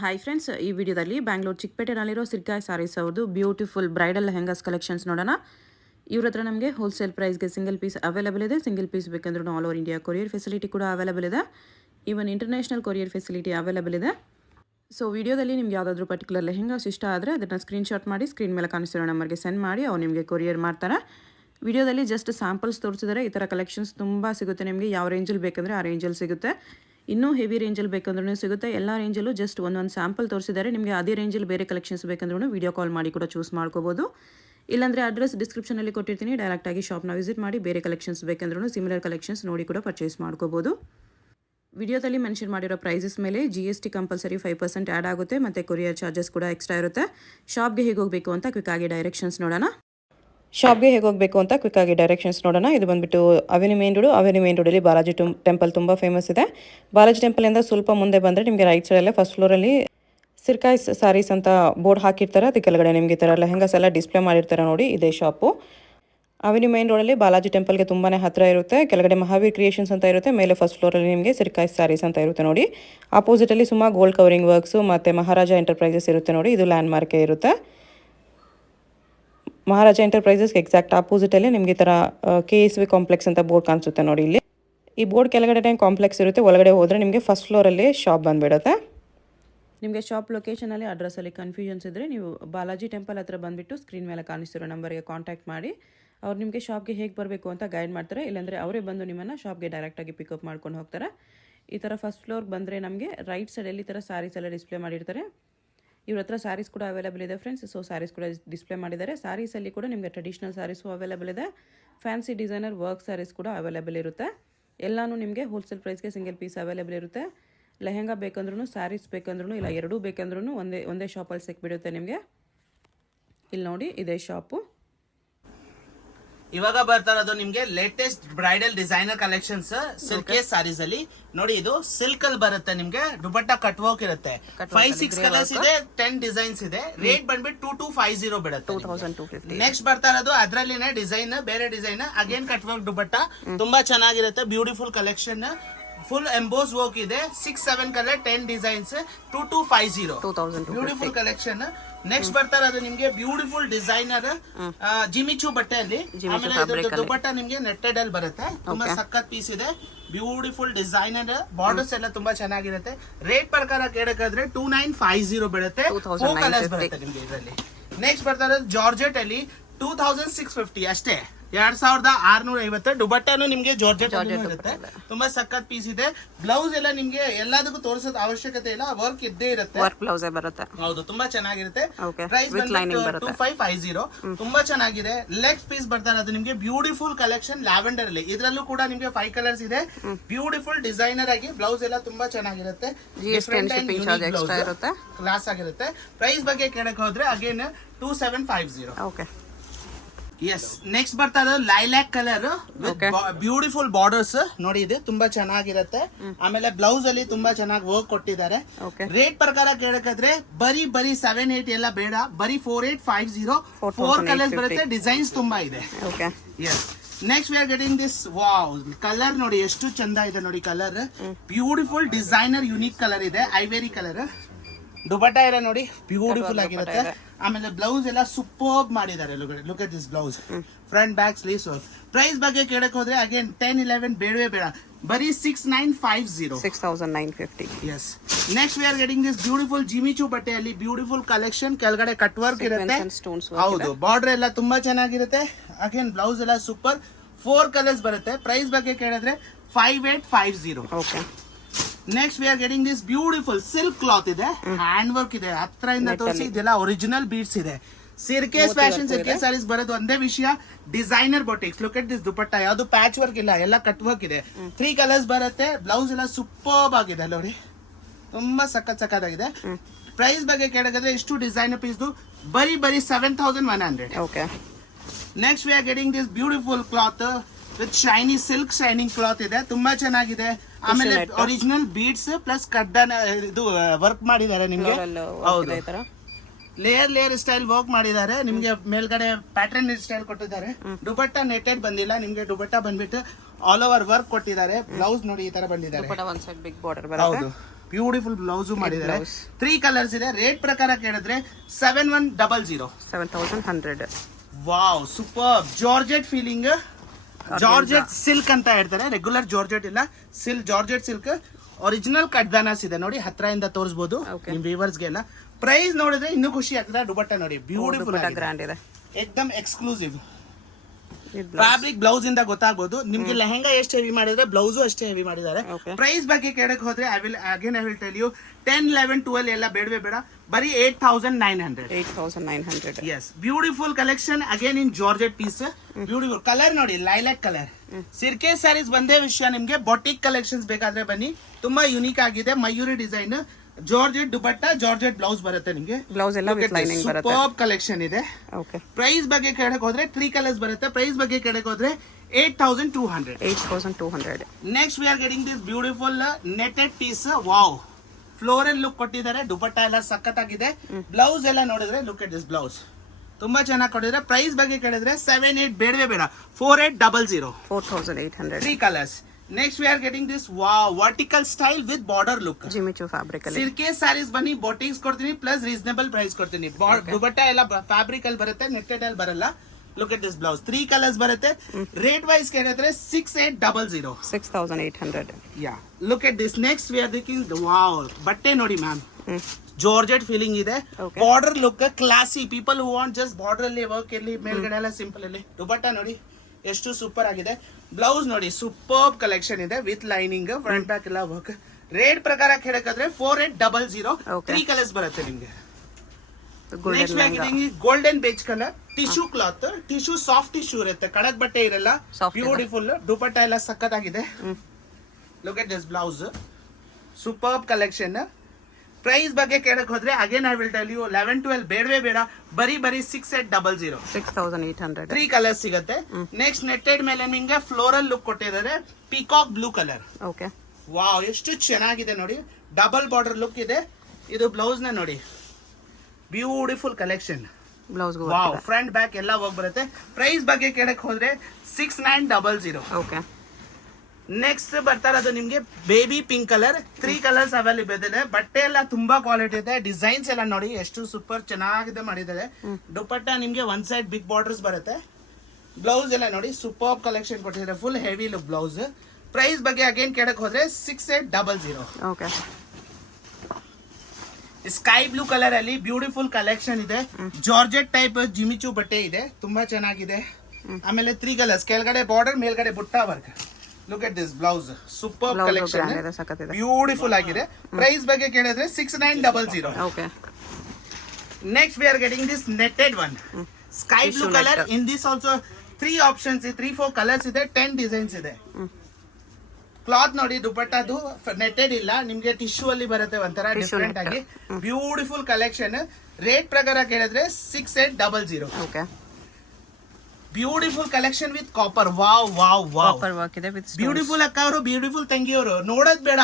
Hi friends, ಈ ವಿಡಿಯೋದಲ್ಲಿ ಬ್ಯಾಂಗ್ಳೂರು ಚಿಕ್ಕಪೇಟೆನಲ್ಲಿರೋ ಸಿರ್ಕಾಯ್ ಸಾರೀಸ್ ಅವ್ರದ್ದು ಬ್ಯೂಟಿಫುಲ್ ಬ್ರೈಡಲ್ ಲೆಹೆಂಗಾಸ್ ಕಲೆಕ್ಷನ್ಸ್ ನೋಡೋಣ. ಇವ್ರ ಹತ್ರ ನಮಗೆ ಹೋಲ್ಸೇಲ್ ಪ್ರೈಸ್ಗೆ ಸಿಂಗಲ್ ಪೀಸ್ ಅವೈಲೇಬಲ್ ಇದೆ. ಸಿಂಗಲ್ ಪೀಸ್ ಬೇಕಂದ್ರೂ all over India courier facility ಕೂಡ ಅವೈಲೇಬಲ್ ಇದೆ. Even international courier facility available ಇದೆ. ಸೊ ವಿಡಿಯೋದಲ್ಲಿ ನಿಮ್ಗೆ ಯಾವುದಾದ್ರೂ ಪರ್ಟಿಕ್ಯುಲರ್ ಲೆಹೆಂಗಾಸ್ ಇಷ್ಟ ಆದರೆ ಅದನ್ನು ಸ್ಕ್ರೀನ್ಶಾಟ್ ಮಾಡಿ ಸ್ಕ್ರೀನ್ ಮೇಲೆ ಕಾಣಿಸ್ತಿರೋ ನಂಬರ್ಗೆ ಸೆಂಡ್ ಮಾಡಿ ಅವ್ರು ನಿಮಗೆ ಕೊರಿಯರ್ ಮಾಡ್ತಾರೆ. ವಿಡಿಯೋದಲ್ಲಿ ಜಸ್ಟ್ ಸ್ಯಾಂಪಲ್ಸ್ ತೋರಿಸಿದರೆ ಈ ಥರ ಕಲೆಕ್ಷನ್ಸ್ ತುಂಬ ಸಿಗುತ್ತೆ. ನಿಮಗೆ ಯಾವ ರೇಂಜಲ್ಲಿ ಬೇಕಂದರೆ ಆ ರೇಂಜಲ್ಲಿ ಸಿಗುತ್ತೆ. ಇನ್ನೂ ಹೆವಿ ರೇಂಜಲ್ಲಿ ಬೇಕಂದ್ರೂ ಸಿಗುತ್ತೆ. ಎಲ್ಲ ರೇಂಜಲ್ಲೂ ಜಸ್ಟ್ ಒಂದೊಂದು ಸ್ಯಾಂಪಲ್ ತೋರಿಸಿದ್ದಾರೆ. ನಿಮಗೆ ಅದೇ ರೇಂಜಲ್ಲಿ ಬೇರೆ ಕಲೆಕ್ಷನ್ಸ್ ಬೇಕಂದ್ರೂ ವಿಡಿಯೋ ಕಾಲ್ ಮಾಡಿ ಕೂಡ ಚೂಸ್ ಮಾಡ್ಕೋಬೋದು. ಇಲ್ಲಾಂದರೆ ಅಡ್ರೆಸ್ ಡಿಸ್ಕ್ರಿಪ್ಷನಲ್ಲಿ ಕೊಟ್ಟಿರ್ತೀನಿ, ಡೈರೆಕ್ಟಾಗಿ ಶಾಪ್ನ ವಿಸಿಟ್ ಮಾಡಿ ಬೇರೆ ಕಲೆಕ್ಷನ್ಸ್ ಬೇಕಂದ್ರೂ ಸಿಮಿಲರ್ ಕಲೆಕ್ಷನ್ಸ್ ನೋಡಿ ಕೂಡ ಪರ್ಚೇಸ್ ಮಾಡ್ಕೋಬೋದು. ವಿಡಿಯೋದಲ್ಲಿ ಮೆನ್ಷನ್ ಮಾಡಿರೋ ಪ್ರೈಸಸ್ ಮೇಲೆ GST ಕಂಪಲ್ಸರಿ 5% ಆ್ಯಡ್ ಆಗುತ್ತೆ ಮತ್ತು ಕೊರಿಯರ್ ಚಾರ್ಜಸ್ ಕೂಡ ಎಕ್ಸ್ಟ್ರಾ ಇರುತ್ತೆ. ಶಾಪ್ಗೆ ಹೇಗೆ ಹೋಗಬೇಕು ಅಂತ ಕ್ವಿಕ್ಕಾಗಿ ಡೈರೆಕ್ಷನ್ಸ್ ನೋಡೋಣ. ಇದು ಬಂದುಬಿಟ್ಟು ಅವೆನ್ಯೂ ಮೇನ್ ರೋಡಲ್ಲಿ ಬಾಲಾಜಿ ಟೆಂಪಲ್ ತುಂಬ ಫೇಮಸ್ ಇದೆ. ಬಾಲಾಜಿ ಟೆಂಪಲಿಂದ ಸ್ವಲ್ಪ ಮುಂದೆ ಬಂದರೆ ನಿಮಗೆ ರೈಟ್ ಸೈಡಲ್ಲೇ ಫಸ್ಟ್ ಫ್ಲೋರಲ್ಲಿ ಸಿರ್ಕಾಯ್ ಸಾರೀಸ್ ಅಂತ ಬೋರ್ಡ್ ಹಾಕಿರ್ತಾರೆ. ಅದಕ್ಕೆ ಕೆಳಗಡೆ ನಿಮಗೆ ಈ ಥರ ಲೆಹೆಂಗಾಸ್ ಎಲ್ಲ ಡಿಸ್ಪ್ಲೇ ಮಾಡಿರ್ತಾರೆ ನೋಡಿ, ಇದೇ ಶಾಪು. ಅವೆನ್ಯೂ ಮೇನ್ ರೋಡಲ್ಲಿ ಬಾಲಾಜಿ ಟೆಂಪಲ್ಗೆ ತುಂಬಾ ಹತ್ತಿರ ಇರುತ್ತೆ. ಕೆಳಗಡೆ ಮಹಾವೀರ್ ಕ್ರಿಯೇಷನ್ಸ್ ಅಂತ ಇರುತ್ತೆ. ಮೇಲೆ ಫಸ್ಟ್ ಫ್ಲೋರಲ್ಲಿ ನಿಮಗೆ ಸಿರ್ಕಾಯ್ ಸಾರೀಸ್ ಅಂತ ಇರುತ್ತೆ ನೋಡಿ. ಆಪೋಸಿಟಲ್ಲಿ ಸುಮಾರು ಗೋಲ್ಡ್ ಕವರಿಂಗ್ ವರ್ಕ್ಸು ಮತ್ತು ಮಹಾರಾಜ ಎಂಟರ್ಪ್ರೈಸಸ್ ಇರುತ್ತೆ ನೋಡಿ. ಇದು ಲ್ಯಾಂಡ್ ಮಾರ್ಕೇ ಇರುತ್ತೆ. ಮಹಾರಾಜ ಎಂಟರ್ಪ್ರೈಸಸ್ಗೆ ಎಕ್ಸಾಕ್ಟ್ ಆಪೋಸಿಟಲ್ಲಿ ನಿಮಗೆ ಈ ಥರ KSV ಕಾಂಪ್ಲೆಕ್ಸ್ ಅಂತ ಬೋರ್ಡ್ ಕಾಣಿಸುತ್ತೆ ನೋಡಿ. ಇಲ್ಲಿ ಈ ಬೋರ್ಡ್ ಕೆಳಗಡೆ ಕಾಂಪ್ಲೆಕ್ಸ್ ಇರುತ್ತೆ. ಒಳಗಡೆ ಹೋದರೆ ನಿಮಗೆ ಫಸ್ಟ್ ಫ್ಲೋರಲ್ಲಿ ಶಾಪ್ ಬಂದುಬಿಡುತ್ತೆ. ನಿಮಗೆ ಶಾಪ್ ಲೊಕೇಶನಲ್ಲಿ ಅಡ್ರೆಸ್ಸಲ್ಲಿ ಕನ್ಫ್ಯೂಷನ್ಸ್ ಇದ್ದರೆ ನೀವು ಬಾಲಾಜಿ ಟೆಂಪಲ್ ಹತ್ರ ಬಂದುಬಿಟ್ಟು ಸ್ಕ್ರೀನ್ ಮೇಲೆ ಕಾಣಿಸ್ತಿರೋ ನಂಬರ್ಗೆ ಕಾಂಟ್ಯಾಕ್ಟ್ ಮಾಡಿ ಅವ್ರು ನಿಮಗೆ ಶಾಪ್ಗೆ ಹೇಗೆ ಬರಬೇಕು ಅಂತ ಗೈಡ್ ಮಾಡ್ತಾರೆ. ಇಲ್ಲಾಂದರೆ ಅವರೇ ಬಂದು ನಿಮ್ಮನ್ನು ಶಾಪ್ಗೆ ಡೈರೆಕ್ಟಾಗಿ ಪಿಕಪ್ ಮಾಡ್ಕೊಂಡು ಹೋಗ್ತಾರೆ. ಈ ಥರ ಫಸ್ಟ್ ಫ್ಲೋರ್ಗೆ ಬಂದರೆ ನಮಗೆ ರೈಟ್ ಸೈಡಲ್ಲಿ ಈ ಥರ ಸ್ಯಾರೀಸ್ ಎಲ್ಲ ಡಿಸ್ಪ್ಲೇ ಮಾಡಿರ್ತಾರೆ. ಇವ್ರ ಹತ್ರ ಸ್ಯಾರೀಸ್ ಕೂಡ ಅವೈಲೇಬಲ್ ಇದೆ ಫ್ರೆಂಡ್ಸ್. ಸೊ ಸ್ಯಾರೀಸ್ ಕೂಡ ಡಿಸ್ಪ್ಲೇ ಮಾಡಿದ್ದಾರೆ. ಸ್ಯಾರೀಸಲ್ಲಿ ಕೂಡ ನಿಮಗೆ ಟ್ರೆಡಿಷನಲ್ ಸ್ಯಾರೀಸು ಅವೈಲೇಬಲ್ ಇದೆ. ಫ್ಯಾನ್ಸಿ ಡಿಸೈನರ್ ವರ್ಕ್ ಸ್ಯಾರೀಸ್ ಕೂಡ ಅವೈಲೇಬಲ್ ಇರುತ್ತೆ. ಎಲ್ಲನೂ ನಿಮಗೆ ಹೋಲ್ಸೇಲ್ ಪ್ರೈಸ್ಗೆ ಸಿಂಗಲ್ ಪೀಸ್ ಅವೈಲೇಬಲ್ ಇರುತ್ತೆ. ಲೆಹೆಂಗಾ ಬೇಕಂದ್ರೂ ಸ್ಯಾರೀಸ್ ಬೇಕಂದ್ರೂ ಇಲ್ಲ ಎರಡೂ ಬೇಕಂದ್ರೂ ಒಂದೇ ಶಾಪಲ್ಲಿ ಸಿಕ್ಬಿಡುತ್ತೆ ನಿಮಗೆ. ಇಲ್ಲಿ ನೋಡಿ, ಇದೇ ಶಾಪು. ಇವಾಗ ಬರ್ತಾ ಇರೋದು ನಿಮ್ಗೆ latest bridal designer collections silk sarees ಅಲ್ಲಿ ನೋಡಿ. ಇದು ಸಿಲ್ಕ್ ಅಲ್ಲಿ ಬರುತ್ತೆ. ನಿಮ್ಗೆ ದುಪಟ್ಟಾ ಕಟ್ ವರ್ಕ್ ಇರುತ್ತೆ. 5-6 ಕಲರ್ಸ್ ಇದೆ, 10 ಡಿಸೈನ್ಸ್ ಇದೆ. ರೇಟ್ ಬಂದ್ಬಿಟ್ಟು 2250 ಬೀಳುತ್ತೆ. ನೆಕ್ಸ್ಟ್ ಬರ್ತಾ ಇರೋದು ಅದ್ರಲ್ಲಿನೇ ಡಿಸೈನ್, ಬೇರೆ design, again cut work dupatta ತುಂಬಾ ಚೆನ್ನಾಗಿರುತ್ತೆ. Beautiful collection, full emboss work ಇದೆ. 6-7 colour, 10 designs, 2250 beautiful collection. Next ಬರ್ತಾ ಇರೋದು ನಿಮ್ಗೆ ಬ್ಯೂಟಿಫುಲ್ ಡಿಸೈನರ್ ಜಿಮಿಚು ಬಟ್ಟೆಯಲ್ಲಿ. ಆಮೇಲೆ ದುಪಟ್ಟಾ ನಿಮ್ಗೆ ನೆಟ್ಟೆಡ್ ಅಲ್ಲಿ ಬರುತ್ತೆ. ತುಂಬಾ ಸಖತ್ ಪೀಸ್ ಇದೆ. ಬ್ಯೂಟಿಫುಲ್ ಡಿಸೈನರ್, ಬಾರ್ಡರ್ಸ್ ಎಲ್ಲ ತುಂಬಾ ಚೆನ್ನಾಗಿರುತ್ತೆ. ರೇಟ್ ಪ್ರಕಾರ ಕೇಳಕಾದ್ರೆ 2950 ಬೀಳುತ್ತೆ. 4 ಕಲರ್ಸ್ ಬರುತ್ತೆ ನಿಮ್ಗೆ ಇದರಲ್ಲಿ. ನೆಕ್ಸ್ಟ್ ಬರ್ತಾ ಇರೋದು ಜಾರ್ಜೆಟ್ ಅಲ್ಲಿ 2650 ಅಷ್ಟೇ. 2650 ದುಪಟ್ಟಾನು ನಿಮ್ಗೆ ಜಾರ್ಜೆಟ್ ಇರುತ್ತೆ. ತುಂಬಾ ಸಖತ್ ಪೀಸ್ ಇದೆ. ಬ್ಲೌಸ್ ಎಲ್ಲ ನಿಮ್ಗೆ ಎಲ್ಲದಕ್ಕೂ ತೋರಿಸೋದ್ ಅವಶ್ಯಕತೆ ಇಲ್ಲ, ವರ್ಕ್ ಇದ್ದೇ ಇರುತ್ತೆ. ಹೌದು, ತುಂಬಾ ಚೆನ್ನಾಗಿರುತ್ತೆ. ಪ್ರೈಸ್ 2550 ತುಂಬಾ ಚೆನ್ನಾಗಿದೆ. ಲೆಗ್ ಪೀಸ್ ಬರ್ತಾ ಇರೋದು ನಿಮ್ಗೆ ಬ್ಯೂಟಿಫುಲ್ ಕಲೆಕ್ಷನ್ ಲ್ಯಾವೆಂಡರ್ ಅಲ್ಲಿ. ಇದ್ರಲ್ಲೂ ಕೂಡ ನಿಮ್ಗೆ 5 ಕಲರ್ಸ್ ಇದೆ. ಬ್ಯೂಟಿಫುಲ್ ಡಿಸೈನರ್ ಆಗಿ ಬ್ಲೌಸ್ ಎಲ್ಲ ತುಂಬಾ ಚೆನ್ನಾಗಿರುತ್ತೆ. ಕ್ಲಾಸ್ ಆಗಿರುತ್ತೆ. ಪ್ರೈಸ್ ಬಗ್ಗೆ ಕೇಳಕ್ ಹೋದ್ರೆ ಅಗೇನ್ 2750. ಎಸ್. ನೆಕ್ಸ್ಟ್ ಬರ್ತಾ ಇರೋದು lilac colour with beautiful borders ನೋಡಿ. ಇದೆ ತುಂಬಾ ಚೆನ್ನಾಗಿರುತ್ತೆ. ಆಮೇಲೆ ಬ್ಲೌಸ್ ಅಲ್ಲಿ ತುಂಬಾ ಚೆನ್ನಾಗಿ ವರ್ಕ್ ಕೊಟ್ಟಿದ್ದಾರೆ. ರೇಟ್ ಪ್ರಕಾರ ಕೇಳಕಾದ್ರೆ ಬರೀ 7-8 ಎಲ್ಲ ಬೇಡ, ಬರೀ 4850. 4 ಕಲರ್ಸ್ ಬರುತ್ತೆ. ಡಿಸೈನ್ಸ್ ತುಂಬಾ ಇದೆ. Yes. Next we are getting this. Wow, colour ನೋಡಿ ಎಷ್ಟು ಚಂದ ಇದೆ ನೋಡಿ. Colour beautiful designer unique colour ಇದೆ. Ivory colour. ದುಪಟ್ಟಾ ಎಲ್ಲ ನೋಡಿ ಬ್ಯೂಟಿಫುಲ್ ಆಗಿರುತ್ತೆ. ಆಮೇಲೆ ಬ್ಲೌಸ್ ಎಲ್ಲ ಸೂಪರ್ ಮಾಡಿದ್ದಾರೆ. Look at this blouse, front back sleeves work. Price ಬಗ್ಗೆ ಕೇಳಕ್ ಹೋದ್ರೆ ಅಗೇನ್ 10-11 ಬೇಡವೇ ಬೇಡ, ಬರೀ 6950. Yes. Next we are getting this beautiful ಜಿಮಿಚು ಬಟ್ಟೆಯಲ್ಲಿ ಬ್ಯೂಟಿಫುಲ್ ಕಲೆಕ್ಷನ್. ಕೆಳಗಡೆ ಕಟ್ ವರ್ಕ್ ಇರುತ್ತೆ. ಹೌದು, ಬಾರ್ಡರ್ ಎಲ್ಲ ತುಂಬಾ ಚೆನ್ನಾಗಿರುತ್ತೆ. ಅಗೇನ್ ಬ್ಲೌಸ್ ಎಲ್ಲ ಸೂಪರ್. 4 ಕಲರ್ಸ್ ಬರುತ್ತೆ. ಪ್ರೈಸ್ ಬಗ್ಗೆ ಕೇಳಿದ್ರೆ 5850. Next we are getting this beautiful silk cloth ಇದೆ. ಹ್ಯಾಂಡ್ ವರ್ಕ್ ಇದೆ. ಹತ್ರದಿಂದ ತೋರಿಸಿ, ಇದೆಲ್ಲ ಒರಿಜಿನಲ್ ಬೀಡ್ಸ್ ಇದೆ. ಸಿರ್ಕೇಸ್ ಫ್ಯಾಷನ್, ಸಿರ್ಕೇಸ್ ಸಾರೀಸ್ ಬರೋದು ಒಂದೇ ವಿಷಯ, designer boutiques. Look at this dupatta, ಯಾವ್ದು ಪ್ಯಾಚ್ ವರ್ಕ್ ಇಲ್ಲ, ಎಲ್ಲ ಕಟ್ ವರ್ಕ್ ಇದೆ. 3 ಕಲರ್ಸ್ ಬರುತ್ತೆ. ಬ್ಲೌಸ್ ಎಲ್ಲ ಸೂಪರ್ ಆಗಿದೆ ನೋಡಿ, ತುಂಬಾ ಸಖತ್ತಾಗಿದೆ. ಪ್ರೈಸ್ ಬಗ್ಗೆ ಕೇಳಿದ್ರೆ ಇಷ್ಟು ಡಿಸೈನರ್ ಪೀಸ್ ಬರೀ 7100. Next we are getting this beautiful cloth with shiny silk shining cloth ಇದೆ. ತುಂಬಾ ಚೆನ್ನಾಗಿದೆ. ಆಮೇಲೆ ಒರಿಜಿನಲ್ ಬೀಡ್ಸ್ ಪ್ಲಸ್ ಕಡ್ಡನ ಇದು ವರ್ಕ್ ಮಾಡಿದ್ದಾರೆ ನಿಮ್ಗೆ. ಹೌದು, ಲೇಯರ್ ಸ್ಟೈಲ್ ವರ್ಕ್ ಮಾಡಿದ್ದಾರೆ. ನಿಮ್ಗೆ ಮೇಲ್ಗಡೆ ಪ್ಯಾಟರ್ನ್ ಸ್ಟೈಲ್ ಕೊಟ್ಟಿದ್ದಾರೆ. ದುಪಟ್ಟಾ ನೆಟೆಡ್ ಬಂದಿಲ್ಲ ನಿಮ್ಗೆ. ದುಪಟ್ಟಾ ಬಂದ್ಬಿಟ್ಟು ಆಲ್ ಓವರ್ ವರ್ಕ್ ಕೊಟ್ಟಿದ್ದಾರೆ. ಬ್ಲೌಸ್ ನೋಡಿ ಈ ತರ ಬಂದಿದ್ದಾರೆ. ಹೌದು, ಬ್ಯೂಟಿಫುಲ್ ಬ್ಲೌಸ್ ಮಾಡಿದ್ದಾರೆ 3 ಕಲರ್ಸ್ ಇದೆ ರೇಟ್ ಪ್ರಕಾರ ಕೇಳಿದ್ರೆ 7100 7100 wow super georgette feeling georgette silk ಅಂತ ಹೇಳ್ತಾರೆ ರೆಗ್ಯುಲರ್ ಜಾರ್ಜೆಟ್ ಇಲ್ಲ ಜಾರ್ಜೆಟ್ ಸಿಲ್ಕ್ ಒರಿಜಿನಲ್ ಕಡ್ದಾನಸ್ ಇದೆ ನೋಡಿ ಹತ್ರದಿಂದ ತೋರಿಸಬಹುದು ನಿಮ್ ವ್ಯೂವರ್ಸ್ ಗೆಲ್ಲ ಪ್ರೈಸ್ ನೋಡಿದ್ರೆ ಇನ್ನೂ ಖುಷಿ ಆಗ್ತದೆ ದುಪಟ್ಟ ನೋಡಿ ಬ್ಯೂಟಿಫುಲ್ ಗ್ರ್ಯಾಂಡ್ ಇದೆ ಏಕ್ದಮ್ ಎಕ್ಸ್ಕ್ಲೂಸಿವ್ ಫ್ಯಾಬ್ರಿಕ್ ಬ್ಲೌಸ್ ಇಂದ ಗೊತ್ತಾಗಬಹುದು ನಿಮ್ಗೆ ಲೆಹಂಗಾ ಎಷ್ಟು ಹೆವಿ ಮಾಡಿದ್ರೆ ಬ್ಲೌಸು ಅಷ್ಟೇ ಹೆವಿ ಮಾಡಿದ್ದಾರೆ ಪ್ರೈಸ್ ಬಗ್ಗೆ ಕೇಳಕ್ ಹೋದ್ರೆ ಐ ವಿಲ್ ಟೆಲ್ ಯು 10 11 12 ಎಲ್ಲ ಬೇಡವೇ ಬೇಡ ಬರೀ 8900 yes beautiful collection again in georgette piece beautiful colour ನೋಡಿ ಲೈಲಾಕ್ ಕಲರ್ ಸಿರ್ಕೆ ಸ್ಯಾರೀಸ್ ಬಂದೇ ವಿಷಯ ನಿಮ್ಗೆ ಬೊಟಿಕ್ ಕಲೆಕ್ಷನ್ಸ್ ಬೇಕಾದ್ರೆ ಬನ್ನಿ ತುಂಬಾ ಯುನೀಕ್ ಆಗಿದೆ Mayuri design georgette dupatta georgette blouse ಬರುತ್ತೆ ನಿಮ್ಗೆ ಬ್ಲೌಸ್ ಎಲ್ಲ ವಿತ್ ಲೈನಿಂಗ್ ಬರುತ್ತೆ ಸೂಪರ್ ಕಲೆಕ್ಷನ್ ಇದೆ ಓಕೆ ಪ್ರೈಸ್ ಬಗ್ಗೆ ಕೇಳಕ್ ಹೋದ್ರೆ 3 ಕಲರ್ಸ್ ಬರುತ್ತೆ ಪ್ರೈಸ್ ಬಗ್ಗೆ ಕೇಳಕ್ ಹೋದ್ರೆ 8200 next we are getting this beautiful netted piece wow floral look ಕೊಟ್ಟಿದ್ದಾರೆ ದುಪಟ್ಟ ಎಲ್ಲ ಸಖತ್ತಾಗಿದೆ ಬ್ಲೌಸ್ ಎಲ್ಲ ನೋಡಿದ್ರೆ ಲುಕ್ ಎಟ್ ದಿಸ್ ಬ್ಲೌಸ್ ತುಂಬಾ ಚೆನ್ನಾಗಿ ಕೊಟ್ಟಿದ್ದಾರೆ ಪ್ರೈಸ್ ಬಗ್ಗೆ ಕೇಳಿದ್ರೆ 78 ಬೇಡವೇ ಬೇಡ 4800 3 colours next we are getting this wow vertical style with border look ಜಿಮಿಚು ಫ್ಯಾಬ್ರಿಕ್ ಅಲ್ಲಿ ಸಿಲ್ಕೆ ಸ್ಯಾರೀಸ್ ಬನ್ನಿ ಬೊಟಿಕ್ಸ್ ಕೊಡ್ತೀನಿ ಪ್ಲಸ್ ರೀಸನೇಬಲ್ ಪ್ರೈಸ್ ಕೊಡ್ತೀನಿ ದುಪಟ್ಟ ಎಲ್ಲ ಫ್ಯಾಬ್ರಿಕ್ ಅಲ್ಲಿ ಬರುತ್ತೆ ನೆಟ್ಟೆಡ್ ಅಲ್ಲಿ ಬರಲ್ಲ look at this blouse 3 colours ಬರುತ್ತೆ ರೇಟ್ ವೈಸ್ ಕೇಳಿದ್ರೆ 6800 ಯಾ look at this next we are getting wow ಬಟ್ಟೆ ನೋಡಿ ಮ್ಯಾಮ್ ಜಾರ್ಜೆಟ್ ಫೀಲಿಂಗ್ ಇದೆ border look classy people who want just border ಅಲ್ಲಿ ವರ್ಕ್ ಇಲ್ಲಿ ಮೇಲ್ಗಡೆ ಎಲ್ಲ ಸಿಂಪಲ್ ಅಲ್ಲಿ ದುಪಟ್ಟ ನೋಡಿ ಎಷ್ಟು ಸೂಪರ್ ಆಗಿದೆ ಬ್ಲೌಸ್ ನೋಡಿ ಸೂಪರ್ ಕಲೆಕ್ಷನ್ ಇದೆ ವಿತ್ ಲೈನಿಂಗ್ ಫ್ರಂಟ್ ಬ್ಯಾಕ್ ಎಲ್ಲ ವರ್ಕ್ ರೇಟ್ ಪ್ರಕಾರ ಕೇಳಕಾದ್ರೆ 4800 3 ಕಲರ್ಸ್ ಬರುತ್ತೆ ನಿಮ್ಗೆ golden beige colour tissue cloth tissue soft tissue ಇರುತ್ತೆ ಕಡಕ್ ಬಟ್ಟೆ ಇರಲ್ಲ ಬ್ಯೂಟಿಫುಲ್ ದುಪಟ್ಟ ಎಲ್ಲ ಸಖತ್ತಾಗಿದೆ look at this blouse super collection price ಬಗ್ಗೆ ಕೇಳಕ್ ಹೋದ್ರೆ again I will tell you 11 12 ಬೇಡವೇ ಬೇಡ ಬರೀ 6800 3 ಕಲರ್ಸ್ ಸಿಗುತ್ತೆ ನೆಕ್ಸ್ಟ್ ನೆಟ್ಟೆಡ್ ಮೇಲೆ ನಿಮ್ಗೆ ಫ್ಲೋರಲ್ ಲುಕ್ ಕೊಟ್ಟಿದ್ದಾರೆ peacock blue colour okay wow ಎಷ್ಟು ಚೆನ್ನಾಗಿದೆ ನೋಡಿ ಡಬಲ್ ಬಾರ್ಡರ್ ಲುಕ್ ಇದೆ ಇದು ಬ್ಲೌಸ್ ನ ನೋಡಿ beautiful collection blouse wow front back ಎಲ್ಲ ಹೋಗಿ ಬರುತ್ತೆ ಪ್ರೈಸ್ ಬಗ್ಗೆ ಕೇಳಕ್ ಹೋದ್ರೆ 6900 ಓಕೆ ನೆಕ್ಸ್ಟ್ ಬರ್ತಾ ಇರೋದು ನಿಮ್ಗೆ baby pink colour 3 colours available ಇದೆ ಬಟ್ಟೆ ಎಲ್ಲ ತುಂಬಾ ಕ್ವಾಲಿಟಿ ಇದೆ ಡಿಸೈನ್ಸ್ ಎಲ್ಲ ನೋಡಿ ಎಷ್ಟು ಸೂಪರ್ ಚೆನ್ನಾಗಿದೆ ಮಾಡಿದ್ದಾರೆ ದುಪಟ್ಟ ನಿಮ್ಗೆ ಒನ್ ಸೈಡ್ ಬಿಗ್ ಬಾರ್ಡರ್ಸ್ ಬರುತ್ತೆ ಬ್ಲೌಸ್ ಎಲ್ಲ ನೋಡಿ ಸೂಪರ್ ಕಲೆಕ್ಷನ್ ಕೊಟ್ಟಿದ್ದಾರೆ full heavy look blouse price ಬಗ್ಗೆ ಅಗೇನ್ ಕೇಳಕ್ ಹೋದ್ರೆ 6800 ಓಕೆ ಸ್ಕೈ ಬ್ಲೂ ಕಲರ್ ಅಲ್ಲಿ ಬ್ಯೂಟಿಫುಲ್ ಕಲೆಕ್ಷನ್ ಇದೆ ಜಾರ್ಜೆಟ್ ಟೈಪ್ ಜಿಮಿಚು ಬಟ್ಟೆ ಇದೆ ತುಂಬಾ ಚೆನ್ನಾಗಿದೆ ಆಮೇಲೆ 3 ಕಲರ್ಸ್ ಕೆಳಗಡೆ ಬಾರ್ಡರ್ ಮೇಲ್ಗಡೆ ಬುಟ್ಟ work look at this blouse super collection beautiful ಆಗಿದೆ ಪ್ರೈಸ್ ಬಗ್ಗೆ ಕೇಳಿದ್ರೆ 6900 okay next we are getting this netted one sky blue colour in this also 3 options 3-4 colours ಇದೆ 10 ಡಿಸೈನ್ಸ್ ಇದೆ ಕ್ಲಾತ್ ನೋಡಿ ದುಪಟ್ಟದು ನೆಟ್ಟೆಡ್ ಇಲ್ಲ ನಿಮ್ಗೆ ಟಿಶ್ಯೂ ಅಲ್ಲಿ ಬರುತ್ತೆ ಒಂಥರ ಡಿಫ್ರೆಂಟ್ ಆಗಿ ಬ್ಯೂಟಿಫುಲ್ ಕಲೆಕ್ಷನ್ ರೇಟ್ ಪ್ರಕಾರ ಕೇಳಿದ್ರೆ 6800 okay beautiful collection with copper wow wow wow copper work ಇದೆ ವಿತ್ ಬ್ಯೂಟಿಫುಲ್ ಅಕ್ಕ ಅವರು ಬ್ಯೂಟಿಫುಲ್ ತಂಗಿಯವರು ನೋಡೋದ್ ಬೇಡ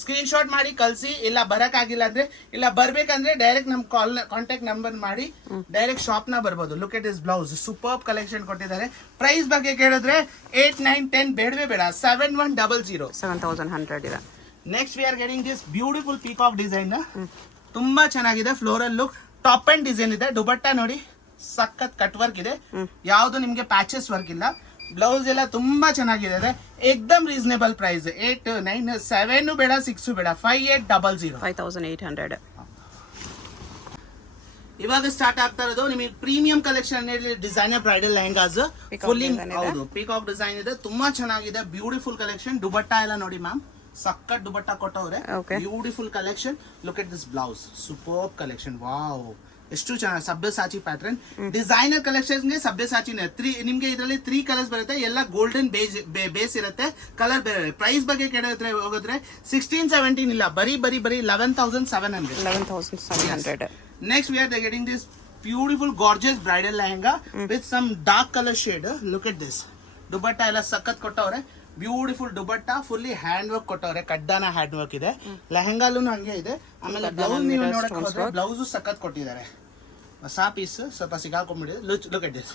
ಸ್ಕ್ರೀನ್ ಶಾಟ್ ಮಾಡಿ ಕಳ್ಸಿ ಇಲ್ಲ ಬರಕ್ ಆಗಿಲ್ಲ ಅಂದ್ರೆ ಇಲ್ಲ ಬರ್ಬೇಕಂದ್ರೆ ಡೈರೆಕ್ಟ್ ನಮ್ ಕಾಂಟ್ಯಾಕ್ಟ್ ನಂಬರ್ ಮಾಡಿ ಡೈರೆಕ್ಟ್ ಶಾಪ್ ನ ಬರ್ಬೋದು look at is blouse super collection ಕೊಟ್ಟಿದ್ದಾರೆ ಪ್ರೈಸ್ ಬಗ್ಗೆ ಕೇಳಿದ್ರೆ 8 9 10 ಬೇಡವೇ ಬೇಡ 7100 ಇದೆ next we are getting this beautiful peacock design ತುಂಬಾ ಚೆನ್ನಾಗಿದೆ floral look top and design ಇದೆ ದುಪಟ್ಟ ನೋಡಿ ಸಖತ್ ಕಟ್ ವರ್ಕ್ ಇದೆ ಯಾವ್ದು ನಿಮ್ಗೆ ಪ್ಯಾಚಸ್ ವರ್ಕ್ ಇಲ್ಲ ಬ್ಲೌಸ್ ಎಲ್ಲ ತುಂಬಾ ಚೆನ್ನಾಗಿದೆ ಏಕ್ದಮ್ ರೀಸನೇಬಲ್ ಪ್ರೈಸ್ 8 9 7 ಬೇಡ 6 ಬೇಡ 5800 ಇವಾಗ ಸ್ಟಾರ್ಟ್ ಆಗ್ತಾ ಇರೋದು ನಿಮಗೆ premium collection designer bridal lehengas fully ಹೌದು ಪಿಕಾಕ್ ಡಿಸೈನ್ ಇದೆ ತುಂಬಾ ಚೆನ್ನಾಗಿದೆ ಬ್ಯೂಟಿಫುಲ್ ಕಲೆಕ್ಷನ್ ದುಪಟ್ಟ ಎಲ್ಲ ನೋಡಿ ಮ್ಯಾಮ್ ಸಖತ್ ದುಪಟ್ಟ ಕೊಟ್ಟವ್ರೆ beautiful collection look at this blouse super collection wow ಎಷ್ಟು ಚೆನ್ನಾಗಿ ಸಬ್ಯಸಾಚಿ ಪ್ಯಾಟರ್ನ್ ಡಿಸೈನರ್ ಕಲೆಕ್ಷನ್ ಗೆ ಸಬ್ಯಸಾಚಿನೇ ನಿಮ್ಗೆ ಇದರಲ್ಲಿ 3 ಕಲರ್ಸ್ ಬರುತ್ತೆ ಎಲ್ಲ ಗೋಲ್ಡನ್ ಬೇಸ್ ಇರುತ್ತೆ ಕಲರ್ ಬೇರೆ ಪ್ರೈಸ್ ಬಗ್ಗೆ ಕೇಳಿದ್ರೆ ಹೋಗಿದ್ರೆ 16-17 ಇಲ್ಲ ಬರೀ 11,700 next we are getting this beautiful gorgeous bridal lehenga with some dark colour shade look at this dupatta ಎಲ್ಲ ಸಖತ್ ಕೊಟ್ಟವ್ರೆ beautiful dupatta fully hand work ಕೊಟ್ಟವ್ರೆ ಕಡ್ಡಾನ ಹ್ಯಾಂಡ್ ವರ್ಕ್ ಇದೆ ಲೆಹಂಗಾಲು ಹಂಗೆ ಇದೆ ಆಮೇಲೆ ಬ್ಲೌಸ್ ನೀವು ನೋಡಕ್ ಹೋದ್ರೆ ಬ್ಲೌಸ್ ಸಖತ್ ಕೊಟ್ಟಿದ್ದಾರೆ ಹೊಸ ಪೀಸ್ ಸ್ವಲ್ಪ ಸಿಗಾಕೊಂಡ್ಬಿಟ್ಟಿದೆ ಲುಕ್ ಎಟ್ ದಿಸ್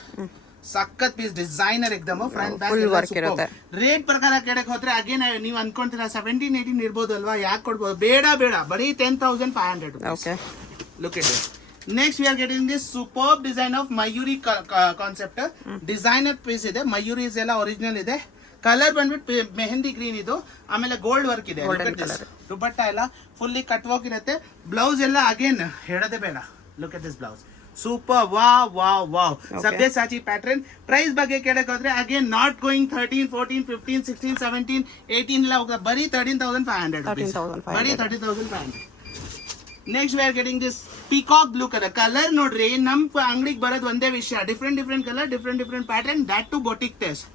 ಸಖತ್ ಪೀಸ್ ಡಿಸೈನರ್ ಎಕ್ದಮ್ ಫ್ರಂಟ್ full work ಇರುತ್ತೆ. ಬ್ಯಾಕ್ ರೇಟ್ ಪ್ರಕಾರ ಕೇಳಕ್ ಹೋದ್ರೆ ಅಗೇನ್ ನೀವು ಅನ್ಕೊಂತೀರಾ 17-18 ಇರ್ಬೋದು ಅಲ್ವಾ, ಯಾಕೆ ಕೊಡ್ಬೋದು, ಬೇಡ ಬರೀ 10,500 okay. look at it. Next we are getting this superb design of Mayuri concept. Designer piece ಇದೆ, Mayuri is ಎಲ್ಲ ಒರಿಜಿನಲ್ ಇದೆ. ಕಲರ್ ಬಂದ್ಬಿಟ್ಟು ಮೆಹಂದಿ ಗ್ರೀನ್ ಇದು, ಆಮೇಲೆ ಗೋಲ್ಡ್ ವರ್ಕ್ ಇದೆ. ದುಪಟ್ಟ ಎಲ್ಲ ಫುಲ್ಲಿ ಕಟ್ ವರ್ಕ್ ಇರುತ್ತೆ. ಬ್ಲೌಸ್ ಎಲ್ಲ ಅಗೇನ್ ಹೇಳೋದೇ ಬೇಡ. Look at this blouse, super, wow. Sabyasachi pattern. Price ಬಗ್ಗೆ ಕೇಳಕ್ ಹೋದ್ರೆ ಅಗೇನ್ ನಾಟ್ ಗೋಯಿಂಗ್ 13, 14, 15, 16, 17, 18 ಎಲ್ಲ ಹೋಗ, ಬರೀ 13,500 ಬರೀ 13,500. Next we are getting this peacock blue colour ನೋಡ್ರಿ, ನಮ್ ಅಂಗಡಿಗೆ ಬರೋದು ಒಂದೇ ವಿಷಯ, different colour, different pattern, that too boutique taste.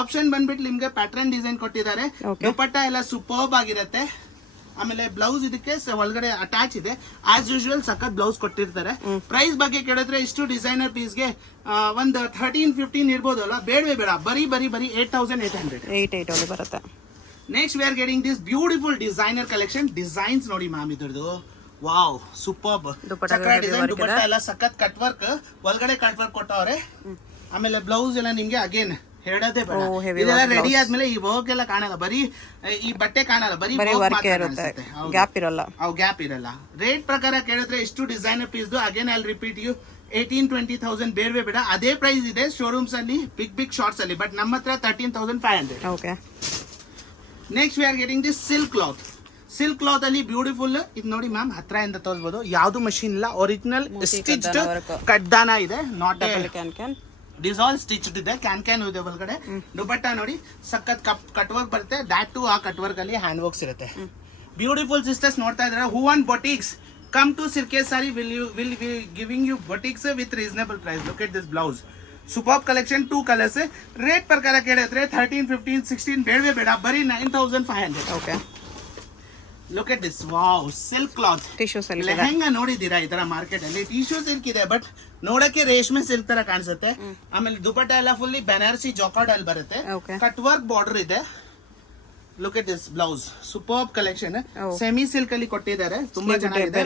Option ಬಂದ್ಬಿಟ್ಟು ನಿಮ್ಗೆ ಪ್ಯಾಟರ್ನ್ ಡಿಸೈನ್ ಕೊಟ್ಟಿದ್ದಾರೆ. ದುಪಟ್ಟ ಎಲ್ಲ ಸೂಪರ್ಬ್ ಆಗಿರುತ್ತೆ. ಆಮೇಲೆ ಬ್ಲೌಸ್ ಇದಕ್ಕೆ ಒಳಗಡೆ ಅಟ್ಯಾಚ್ ಇದೆ. ಆಸ್ ಯೂಶುವಲ್ ಸಖತ್ ಬ್ಲೌಸ್ ಕೊಟ್ಟಿರ್ತಾರೆ. ಪ್ರೈಸ್ ಬಗ್ಗೆ ಕೇಳಿದ್ರೆ ಇಷ್ಟು ಡಿಸೈನರ್ ಪೀಸ್ಗೆ ಒಂದು 13-15 ಇರ್ಬೋದು ಅಲ್ಲ, ಬೇಡವೇ ಬೇಡ, ಬರೀ 8,800 ಬರುತ್ತೆ. Next we are getting this beautiful designer collection. Designs ನೋಡಿ ಮ್ಯಾಮ್ ಇದ್ರದ್ದು, ವಾವ್ ಸೂಪರ್ಬ್. ಚಕ್ರ ಡಿಸೈನ್, ದುಪಟ್ಟ ಎಲ್ಲ ಸಖತ್ ಕಟ್ ವರ್ಕ್, ಒಳಗಡೆ ಕಟ್ ವರ್ಕ್ ಕೊಟ್ಟವ್ರೆ. ಆಮೇಲೆ ಬ್ಲೌಸ್ ಎಲ್ಲ ನಿಮ್ಗೆ ಅಗೇನ್ ಹೇಳೋದೇ ಬೇಡ, ಇದೆಲ್ಲ ರೆಡಿ ಆದ್ಮೇಲೆ ಈ ವರ್ಕ್ ಎಲ್ಲ ಕಾಣಲ್ಲ, ಬರೀ ಈ ಬಟ್ಟೆ ಕಾಣಲ್ಲ, ಬರೀ ಗ್ಯಾಪ್ ಇರಲ್ಲ. ರೇಟ್ ಪ್ರಕಾರ ಕೇಳಿದ್ರೆ ಇಷ್ಟು designer piece again I repeat you 18-20,000 ಬೇಡವೇ ಬೇಡ. ಅದೇ ಪ್ರೈಸ್ ಇದೆ ಶೋರೂಮ್ಸ್ ಅಲ್ಲಿ, ಬಿಗ್ ಶಾರ್ಟ್ಸ್ ಅಲ್ಲಿ, ಬಟ್ ನಮ್ಮ ಹತ್ರ 13,500. Next we are getting this silk cloth ಅಲ್ಲಿ ಬ್ಯೂಟಿಫುಲ್. ಇದು ನೋಡಿ ಮ್ಯಾಮ್, ಹತ್ರ ಇಂದ ತೋರಿಸಬಹುದು, ಯಾವ್ದು ಮಷೀನ್ ಇಲ್ಲ, ಒರಿಜಿನಲ್ ಸ್ಟಿಚ್ಡ್ ಕಡ್ದಾನ ಇದೆ, ನಾಟ್ ಡಿಸಾಲ್ ಸ್ಟಿಚ್ಡ್ ಇದೆ, ಕ್ಯಾನ್ ಇದೆ ಒಳಗಡೆ. ದುಪಟ್ಟ ನೋಡಿ ಸಖತ್ ಕಟ್ ವರ್ಕ್ ಬರುತ್ತೆ, ದ್ಯಾಟ್ ಟು ಆ ಕಟ್ ವರ್ಕ್ ಅಲ್ಲಿ ಹ್ಯಾಂಡ್ ವರ್ಕ್ಸ್ ಇರುತ್ತೆ. ಬ್ಯೂಟಿಫುಲ್ ಸಿಸ್ಟರ್ಸ್ ನೋಡ್ತಾ ಇದ್ದಾರೆ, who want boutiques, come to Sirke sari, will be giving you boutiques with reasonable price. Look at this blouse, super collection, 2 colours. Rate ಪ್ರಕಾರ ಕೇಳಿದ್ರೆ 13, 15, 16 ಬೇಡವೇ ಬೇಡ, ಬರೀ 9,500. Okay. Look at this, wow silk cloth. Lehenga ನೋಡಿದೀರಾ ಈ ತರ ಮಾರ್ಕೆಟ್ ಅಲ್ಲಿ? ಟಿಶ್ಯೂ ಸಿಲ್ಕ್ ಇದೆ, but ನೋಡಕ್ಕೆ ರೇಷ್ಮೆ ಸಿಲ್ಕ್ ತರ ಕಾಣಿಸುತ್ತೆ. ಆಮೇಲೆ ದುಪಟ್ಟ ಎಲ್ಲ ಫುಲ್ಲಿ ಬನಾರಸಿ ಜಾಕಾರ್ಡ್ ಅಲ್ಲಿ ಬರುತ್ತೆ, ಕಟ್ ವರ್ಕ್ ಬಾರ್ಡರ್ ಇದೆ. Look at this blouse, super collection. Semi silk ಅಲ್ಲಿ ಕೊಟ್ಟಿದ್ದಾರೆ, ತುಂಬಾ ಚೆನ್ನಾಗಿದೆ.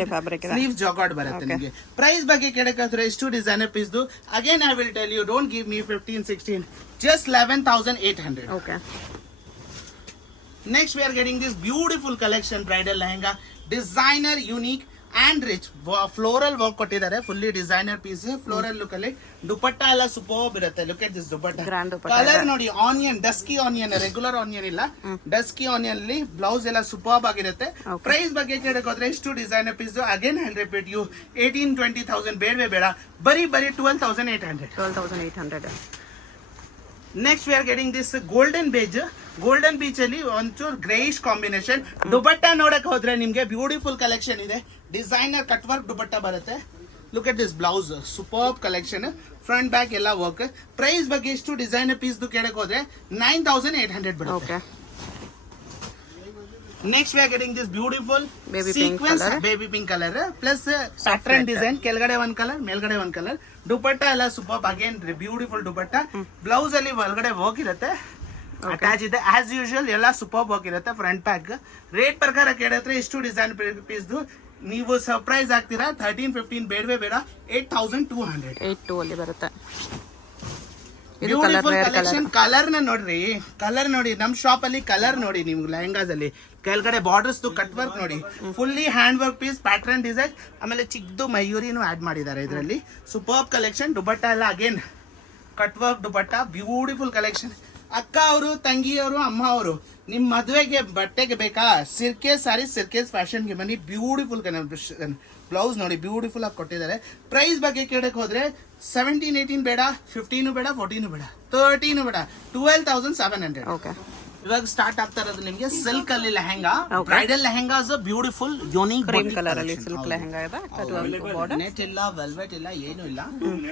ಸ್ಲೀವ್ಸ್ ಜಾಕಾರ್ಡ್ ಬರುತ್ತೆ ನಿಮಗೆ. ಪ್ರೈಸ್ ಬಗ್ಗೆ ಕೇಳಕ್ಕಾದ್ರೆ ಇಷ್ಟು designer piece again I will tell you, don't give me 15, 16, just 11,800. Okay. Next we are getting this beautiful collection, bridal lehenga, designer, unique and rich. Floral work ಕೊಟ್ಟಿದ್ದಾರೆ, fully designer piece, floral look ಅಲ್ಲಿ. ದುಪಟ್ಟ ಎಲ್ಲ superb ಇರುತ್ತೆ. Look at this dupatta. Colour ನೋಡಿ, onion, dusky onion, regular onion ಇಲ್ಲ, dusky onion ಅಲ್ಲಿ blouse ಎಲ್ಲ superb ಆಗಿರುತ್ತೆ. Price ಬಗ್ಗೆ ಕೇಳಕ್ ಹೋದ್ರೆ ಇಷ್ಟು ಡಿಸೈನರ್ ಪೀಸ್ ಅಗೇನ್ 100 ಯು 18-20,000 ಬೇಡವೇ ಬೇಡ, ಬರೀ 12,800. Next we are getting this golden beach ಅಲ್ಲಿ ಒಂಚೂರು ಗ್ರೇಯಿಶ್ ಕಾಂಬಿನೇಷನ್. ದುಪಟ್ಟ ನೋಡಕ್ ಹೋದ್ರೆ ನಿಮ್ಗೆ ಬ್ಯೂಟಿಫುಲ್ ಕಲೆಕ್ಷನ್ ಇದೆ, ಡಿಸೈನರ್ ಕಟ್ ವರ್ಕ್ ದುಪಟ್ಟ ಬರುತ್ತೆ. Look at this blouse, superb collection, front back ಎಲ್ಲ ವರ್ಕ್. ಪ್ರೈಸ್ ಬಗ್ಗೆ ಇಷ್ಟು ಡಿಸೈನರ್ ಪೀಸ್ ಕೇಳಕ್ ಹೋದ್ರೆ 9,800 ಬರುತ್ತೆ. Next we are getting this beautiful sequence baby pink colour plus pattern design, ಕೆಳಗಡೆ ಒಂದ್ ಕಲರ್, ಮೇಲ್ಗಡೆ ಒಂದ್ ಕಲರ್. ದುಪಟ್ಟ ಎಲ್ಲ super, again beautiful dupatta. Blouse ಅಲ್ಲಿ ಒಳಗಡೆ ವರ್ಕ್ ಇರುತ್ತೆ, ಅಟ್ಯಾಚ್ ಇದೆ. ಆಸ್ ಯೂಶುವಲ್ ಎಲ್ಲ ಸೂಪರ್ ವರ್ಕ್ ಇರುತ್ತೆ, ಫ್ರಂಟ್ ಪ್ಯಾಕ್. ರೇಟ್ ಪ್ರಕಾರ ಕೇಳಿದ್ರೆ ಇಷ್ಟು ಡಿಸೈನ್ ಪೀಸ್ ನೀವು ಸರ್ಪ್ರೈಸ್ ಆಗ್ತೀರಾ. 13-15 ಬೇಡವೇ ಬೇಡ, 8,200 ಅಲ್ಲಿ ಬರುತ್ತೆ. Beautiful collection. ಕಲರ್ ನೋಡಿ, ನಮ್ ಶಾಪ್ ಅಲ್ಲಿ ಕಲರ್ ನೋಡಿ ನೀವು, ಲೆಹಂಗಾಸ್ ಅಲ್ಲಿ ಕೆಳಗಡೆ ಬಾರ್ಡರ್ಸ್ ಕಟ್ ವರ್ಕ್ ನೋಡಿ, fully hand work piece, pattern design, ಆಮೇಲೆ ಚಿಕ್ಕದು ಮಯೂರಿನೂ ಆಡ್ ಮಾಡಿದ್ದಾರೆ ಇದರಲ್ಲಿ. Superb collection. ದುಪಟ್ಟ ಎಲ್ಲ again cut work dupatta, beautiful collection. ಅಕ್ಕ ಅವರು, ತಂಗಿ ಅವರು, ಅಮ್ಮ ಅವರು, ನಿಮ್ ಮದುವೆಗೆ ಬಟ್ಟೆಗೆ ಬೇಕಾ, ಸಿರ್ಕೇಸ್ ಸಾರಿ, ಸಿರ್ಕೇಸ್ ಫ್ಯಾಷನ್ಗೆ ಬನ್ನಿ. ಬ್ಯೂಟಿಫುಲ್ ಬ್ಲೌಸ್ ನೋಡಿ, ಬ್ಯೂಟಿಫುಲ್ ಆಗಿ ಕೊಟ್ಟಿದ್ದಾರೆ. ಪ್ರೈಸ್ ಬಗ್ಗೆ ಕೇಳಕ್ ಹೋದ್ರೆ 17-18 ಬೇಡ, 15 ಬೇಡ, 14 ಬೇಡ, 13 ಬೇಡ, 12,700. ಇವಾಗ ಸ್ಟಾರ್ಟ್ ಆಗ್ತಾ ಇರೋದು ನಿಮ್ಗೆ ಸಿಲ್ಕ್ ಅಲ್ಲಿ lehenga, bridal lehengas, beautiful unique colour ಅಲ್ಲಿ ಸಿಲ್ಕ್ ಲೆಹಂಗಾ ಇದೆ. ನೆಟ್ ಇಲ್ಲ, ವೆಲ್ವೆಟ್ ಇಲ್ಲ, ಏನು ಇಲ್ಲ.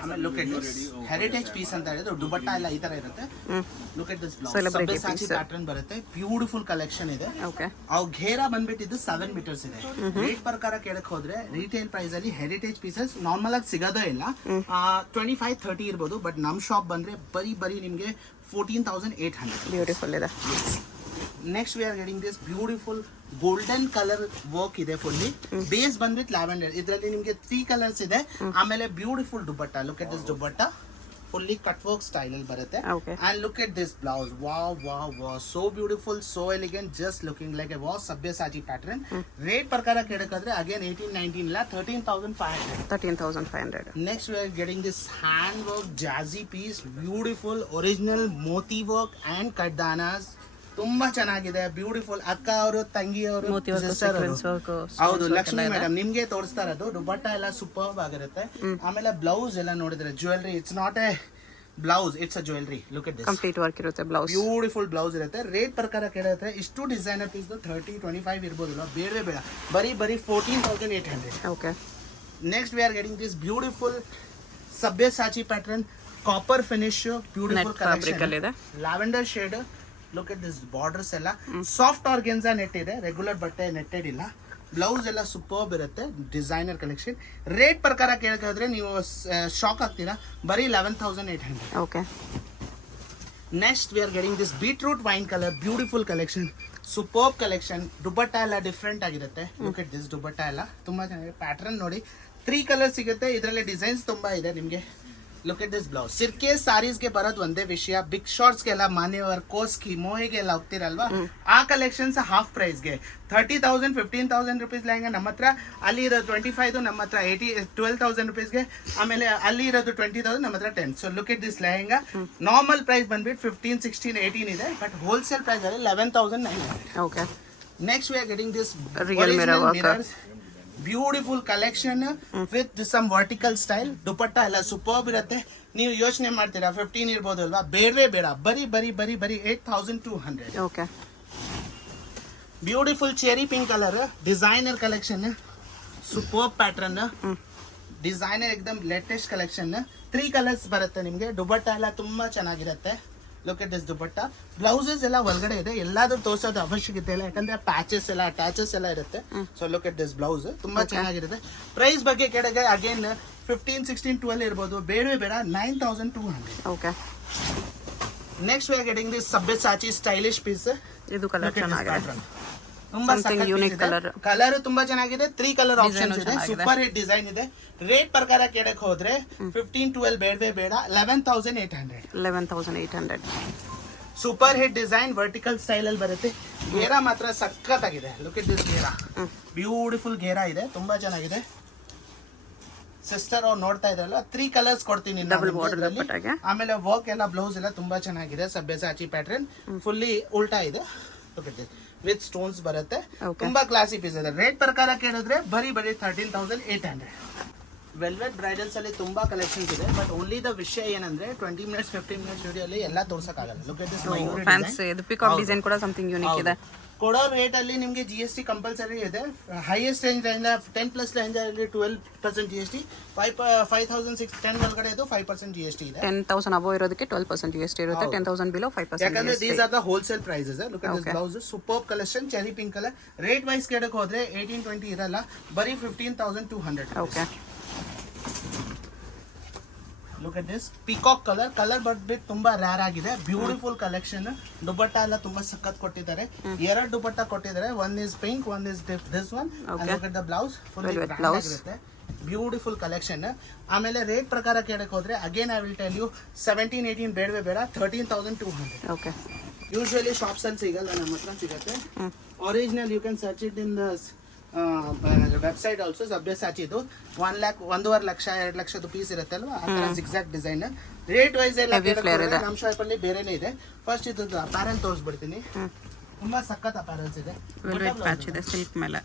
ಆಮೇಲೆ look at this heritage piece ಅಂತ ಹೇಳಿದ್ರೆ ದುಪಟ್ಟ ಎಲ್ಲ ಈ ತರ ಇರುತ್ತೆ. Look at this blouse, Sabyasachi pattern ಬರುತ್ತೆ, ಬ್ಯೂಟಿಫುಲ್ ಕಲೆಕ್ಷನ್ ಇದೆ. ಅವು ಘೇರಾ ಬಂದ್ಬಿಟ್ಟಿದ್ದು 7 ಮೀಟರ್ಸ್ ಇದೆ. ರೇಟ್ ಪ್ರಕಾರ ಕೇಳಕ್ ಹೋದ್ರೆ ರಿಟೇಲ್ ಪ್ರೈಸ್ ಅಲ್ಲಿ ಹೆರಿಟೇಜ್ ಪೀಸಸ್ ನಾರ್ಮಲ್ ಆಗಿ ಸಿಗೋದೇ ಇಲ್ಲ, 25-30 ಇರ್ಬೋದು. ಬಟ್ ನಮ್ ಶಾಪ್ ಬಂದ್ರೆ ಬರೀ ನಿಮ್ಗೆ 14,800. ಬ್ಯೂಟಿಫುಲ್ ಇದೆ. Next we are getting this beautiful golden colour work ಇದೆ, ಫುಲ್ಲಿ ಬೇಸ್ ಬಂದ್ಬಿಟ್ಟು ಲ್ಯಾವೆಂಡರ್. ಇದರಲ್ಲಿ ನಿಮ್ಗೆ 3 ಕಲರ್ಸ್ ಇದೆ. ಆಮೇಲೆ beautiful dupatta, look at this dupatta, fully cut work style ಅಲ್ಲಿ ಬರುತ್ತೆ Okay. and look at this blouse, wow, so beautiful, so elegant, just looking like a wow Sabyasachi pattern. Rate prakara kedakadre again 1819 ಇಲ್ಲ 13500. 13,500. Next we are getting this handwork jazzy piece, beautiful original moti work and kaddanas. ತುಂಬಾ ಚೆನ್ನಾಗಿದೆ, beautiful. ಅಕ್ಕ ಅವರು, ತಂಗಿ ಅವರು, sister ಅವರು. ಹೌದು, Lakshmi madam ನಿಮ್ಗೆ ತೋರಿಸ್ತಾ ಇರೋದು. ದುಪಟ್ಟ ಎಲ್ಲ ಸೂಪರ್ಬ್ ಆಗಿರುತ್ತೆ. ಆಮೇಲೆ ಬ್ಲೌಸ್ ಎಲ್ಲ ನೋಡಿದ್ರೆ jewellery, it's not A blouse, it's a jewellery. Look at this, complete work ಇರುತ್ತೆ ಬ್ಲೌಸ್. ಬ್ಯೂಟಿಫುಲ್ ಬ್ಲೌಸ್ ಇರುತ್ತೆ. ರೇಟ್ ಪ್ರಕಾರ ಕೇಳಿದ್ರೆ ಇಷ್ಟು ಡಿಸೈನರ್ ಪೀಸ್ 30-25 ಇರ್ಬೋದಿಲ್ಲ, ಬೇಡವೇ ಬೇಡ. ಬರೀ 14,800. Okay. Next we are getting this beautiful Sabyasachi pattern, copper finish, beautiful collection, lavender shade. Look at this borders ಎಲ್ಲ soft organza net ಇದೆ, ರೆಗ್ಯುಲರ್ ಬಟ್ಟೆ ನೆಟ್ಟೆಡ್ ಇಲ್ಲ. ಬ್ಲೌಸ್ ಎಲ್ಲ ಸೂಪರ್ಬ್ ಇರುತ್ತೆ, ಡಿಸೈನರ್ ಕಲೆಕ್ಷನ್. ರೇಟ್ ಪ್ರಕಾರ ಕೇಳಿದ್ರೆ ನೀವು ಶಾಕ್ ಆಗ್ತೀರಾ, ಬರೀ 11,800. Okay. Next we are getting this beetroot wine colour, beautiful collection, superb collection. Dupatta ಎಲ್ಲ ಡಿಫ್ರೆಂಟ್ ಆಗಿರುತ್ತೆ. ಲುಕ್ ಎಟ್ ದಿಸ್ ದುಪಟ್ಟ ಎಲ್ಲ ತುಂಬಾ ಚೆನ್ನಾಗಿದೆ. ಪ್ಯಾಟರ್ನ್ ನೋಡಿ, 3 ಕಲರ್ ಸಿಗುತ್ತೆ ಇದರಲ್ಲಿ, ಡಿಸೈನ್ಸ್ ತುಂಬಾ ಇದೆ ನಿಮಗೆ. Look at this blouse. Sirke ಸಾರೀಸ್ಗೆ ಬರೋದು ಒಂದೇ ವಿಷಯ, ಬಿಗ್ ಶಾರ್ಟ್ಸ್ಗೆಲ್ಲ ಮಾನ್ಯವರ್ ಕೋಸ್ಕಿ ಮೋಹಿಗೆಲ್ಲ ಹೋಗ್ತಿರಲ್ವಾ, ಆ ಕಲೆಕ್ಷನ್ಸ್ ಹಾಫ್ ಪ್ರೈಸ್ಗೆ 30,000 15,000 ರುಪೀಸ್ ಲೆಹಂಗಾ ನಮ್ಮ ಹತ್ರ, ಅಲ್ಲಿ ಇರೋದು 25 ನಮ್ಮ ಹತ್ರ 12,000 ರುಪೀಸ್ಗೆ, ಆಮೇಲೆ ಅಲ್ಲಿ ಇರೋದು 20,000 ನಮ್ಮ ಹತ್ರ 10. So look at this lehenga. Normal price ಬಂದ್ಬಿಟ್ಟು 15, 16, 18 ಇದೆ, ಬಟ್ ಹೋಲ್ಸೇಲ್ ಪ್ರೈಸ್ ಅಲ್ಲಿ 11,900. Okay. Next we are getting this Real mirror work. Beautiful collection with some vertical style. Dupatta ಎಲ್ಲ ಸೂಪರ್ಬ್ ಇರುತ್ತೆ. ನೀವು ಯೋಚನೆ ಮಾಡ್ತೀರಾ 15 ಇರ್ಬೋದು ಅಲ್ವಾ, ಬೇಡವೇ ಬೇಡ, ಬರೀ 8,200. Okay. Beautiful cherry pink colour, designer collection, superb pattern, designer ಎಕ್ದಮ್ ಲೇಟೆಸ್ಟ್ ಕಲೆಕ್ಷನ್. 3 ಕಲರ್ಸ್ ಬರುತ್ತೆ ನಿಮಗೆ. ದುಪಟ್ಟ ಎಲ್ಲ ತುಂಬಾ ಚೆನ್ನಾಗಿರುತ್ತೆ. Look at this dupatta. Blouses ಎಲ್ಲ ಒಳಗಡೆ ಇದೆ, ಎಲ್ಲಾದ್ರೂ ತೋರ್ಸೋದು ಅವಶ್ಯಕತೆ ಇಲ್ಲ, ಯಾಕಂದ್ರೆ ಪ್ಯಾಚಸ್ ಎಲ್ಲ ಅಟ್ಯಾಚಸ್ ಎಲ್ಲ ಇರುತ್ತೆ. So look at this blouse, ತುಂಬಾ ಚೆನ್ನಾಗಿರುತ್ತೆ. ಪ್ರೈಸ್ ಬಗ್ಗೆ ಕೇಳಿದ್ರೆ ಅಗೇನ್ 15, 16, 12 ಇರ್ಬೋದು, ಬೇಡವೇ ಬೇಡ, 9,200. Okay. Next we are getting this Sabyasachi stylish piece. ಇದು ಕಲರ್ ಚೆನ್ನಾಗಿದೆ, ತುಂಬಾ ಯೂನಿಕ್ ಕಲರ್. ಕಲರ್ ತುಂಬಾ ಚೆನ್ನಾಗಿದೆ. 3 ಕಲರ್ ಆಪ್ಷನ್ಸ್ ಇದೆ, ಸೂಪರ್ ಹಿಟ್ ಡಿಸೈನ್ ಇದೆ. ರೇಟ್ ಪ್ರಕಾರ ಕೇಳಕ್ ಹೋದ್ರೆ 15, 12 ಬೇಡವೇ ಬೇಡ, 11,800. 11,800. Super hit design, vertical style ಅಲ್ಲಿ ಬರುತ್ತೆ. ಗೇರಾ ಮಾತ್ರ ಸಖತ್ತಾಗಿದೆ. Look at this ghera, beautiful ghera ಇದೆ, ತುಂಬಾ ಚೆನ್ನಾಗಿದೆ. ಸಿಸ್ಟರ್ ಅವ್ರು ನೋಡ್ತಾ ಇದ್ರಲ್ಲ, 3 ಕಲರ್ಸ್ ಕೊಡ್ತೀನಿ. ಆಮೇಲೆ ವರ್ಕ್ ಎಲ್ಲ ಬ್ಲೌಸ್ ಎಲ್ಲ ತುಂಬಾ ಚೆನ್ನಾಗಿದೆ. ಸಬ್ಯಸಾಚಿ ಪ್ಯಾಟರ್ನ್ ಫುಲ್ಲಿ ಉಲ್ಟಾ ಇದೆ. ವಿತ್ ಸ್ಟೋನ್ಸ್ ಬರುತ್ತೆ, ತುಂಬಾ ಕ್ಲಾಸಿ ಪೀಸ್ ಇದೆ. ರೇಟ್ ಪ್ರಕಾರ ಕೇಳಿದ್ರೆ ಬರೀ 13,800. ವೆಲ್ವೆಟ್ ಬ್ರೈಡಲ್ಸ್ ಅಲ್ಲಿ ತುಂಬಾ ಕಲೆಕ್ಷನ್ಸ್ ಇದೆ, ಬಟ್ ಓನ್ಲಿ ದ ವಿಷಯ ಏನಂದ್ರೆ 20 ಮಿನಿಟ್ಸ್ 15 ಮಿನಿಟ್ಸ್ ವಿಡಿಯೋ ಅಲ್ಲಿ ಎಲ್ಲ ತೋರ್ಸಕ್ಕಾಗಲ್ಲ. ಲುಕ್ ಎಟ್ ದಿಸ್ ಫ್ಯಾನ್ಸಿ, ಇದು ಪಿಕಾಕ್ ಡಿಸೈನ್ ಕೂಡ ಸಮಥಿಂಗ್ ಯೂನಿಕ್ ಇದೆ. ಕೊಡೋ ರೇಟ್ ಅಲ್ಲಿ ನಿಮಗೆ GST ಕಂಪಲ್ಸರಿ ಇದೆ. ಹೈಯೆಸ್ಟ್ ರೇಂಜ್ 10+ ರೇಂಜ್ ಅಲ್ಲಿ 12% GST, 5,610 ಒಳಗಡೆ ಇದು 5% GST ಇದೆ. 10,000 ಅಬೋ ಇರೋದಕ್ಕೆ 12% GST ಇರುತ್ತೆ, 10,000 ಬಿಲೋ 5% ಯಾಕಂದ್ರೆ these are the wholesale prices. Look at this blouse, superb collection, cherry pink colour. Rate wise ಕೇಳಕ್ ಹೋದ್ರೆ 18-20 ಇರಲ್ಲ, ಬರೀ 15,200. Okay. Look at this peacock colour. Colour ಬಂದ್ಬಿಟ್ಟು ತುಂಬಾ ರೇರ್ ಆಗಿದೆ, ಬ್ಯೂಟಿಫುಲ್ ಕಲೆಕ್ಷನ್. ದುಪಟ್ಟ ಎಲ್ಲ ತುಂಬಾ ಸಖತ್ ಕೊಟ್ಟಿದ್ದಾರೆ. 2 ದುಪಟ್ಟ ಕೊಟ್ಟಿದ್ದಾರೆ, one is pink, one is this one. Look at the blouse, full ಆಗಿರುತ್ತೆ, ಬ್ಯೂಟಿಫುಲ್ ಕಲೆಕ್ಷನ್. ಆಮೇಲೆ ರೇಟ್ ಪ್ರಕಾರ ಕೇಳಕ್ ಹೋದ್ರೆ again I will tell you 17, 18 ಬೇಡವೇ ಬೇಡ, 13,200. ಓಕೆ. ಯೂಶುವಲಿ ಶಾಪ್ಸ್ ಅಲ್ಲಿ ಸಿಗಲ್ಲ, ನಮ್ಮ ಹತ್ರ ಸಿಗುತ್ತೆ. Original you can search it in the website also. ಸಬ್ಯಸಾಚಿದು 1 lakh, 1.5 ಲಕ್ಷ 2 ಲಕ್ಷದ ಪೀಸ್ ಇರುತ್ತೆ ಅಲ್ವಾ, ಆ ತರ ಸಿಕ್ಸಾಕ್ಟ್ ಡಿಸೈನ್. ರೇಟ್ ವೈಸ್ ಎಲ್ಲ ನಮ್ಮ ಶಾಪ್ ಅಲ್ಲಿ ಬೇರೆನೇ ಇದೆ. ಫಸ್ಟ್ ಇದು ಅಪಾರಲ್ ತೋರಿಸ್ಬಿಡ್ತೀನಿ. ತುಂಬಾ ಸಖತ್ ಅಪಾರಲ್ಸ್ ಇದೆ. ವೆಲ್ವೆಟ್ ಪ್ಯಾಚ್ ಇದೆ ಸಿಲ್ಕ್ ಮೇಲೆ.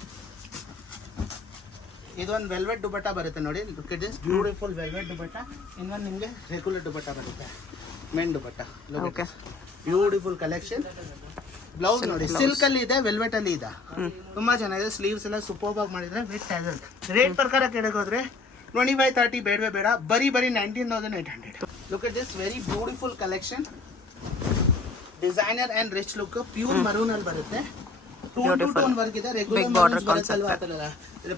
ಇದೊಂದು ವೆಲ್ವೆಟ್ ದುಪಟ್ಟ ಬರುತ್ತೆ ನೋಡಿ. Look at this beautiful velvet dupatta. ಇನ್ನೊಂದು ನಿಮಗೆ ರೆಗ್ಯುಲರ್ ದುಪಟ್ಟ ಬರುತ್ತೆ, men dupatta. Okay. Beautiful collection. Blouse ನೋಡಿ, ಸಿಲ್ಕ್ ಅಲ್ಲಿ ಇದೆ, ವೆಲ್ವೆಟ್ ಅಲ್ಲಿ ಇದೆ, ತುಂಬಾ ಚೆನ್ನಾಗಿದೆ. ಸ್ಲೀವ್ಸ್ ಎಲ್ಲ ಸೂಪರ್ಬ್ ಆಗಿ ಮಾಡಿದ್ರೆ ವಿತ್ ಟ್ಯಾಸಲ್. ರೇಟ್ ಪ್ರಕಾರ ಕೇಳಕ್ ಹೋದ್ರೆ 25-30 ಬೇಡವೇ ಬೇಡ, ಬರೀ 19,800. Look at this very beautiful collection, designer and rich look. Pure maroon ಅಲ್ಲಿ ಬರುತ್ತೆ, ಟೋನ್ ಟು ಟೋನ್ ವರ್ಕ್ ಇದೆ. ರೆಗ್ಯುಲರ್ border ಬರುತ್ತಲ್ವಾ ಆ ಥರ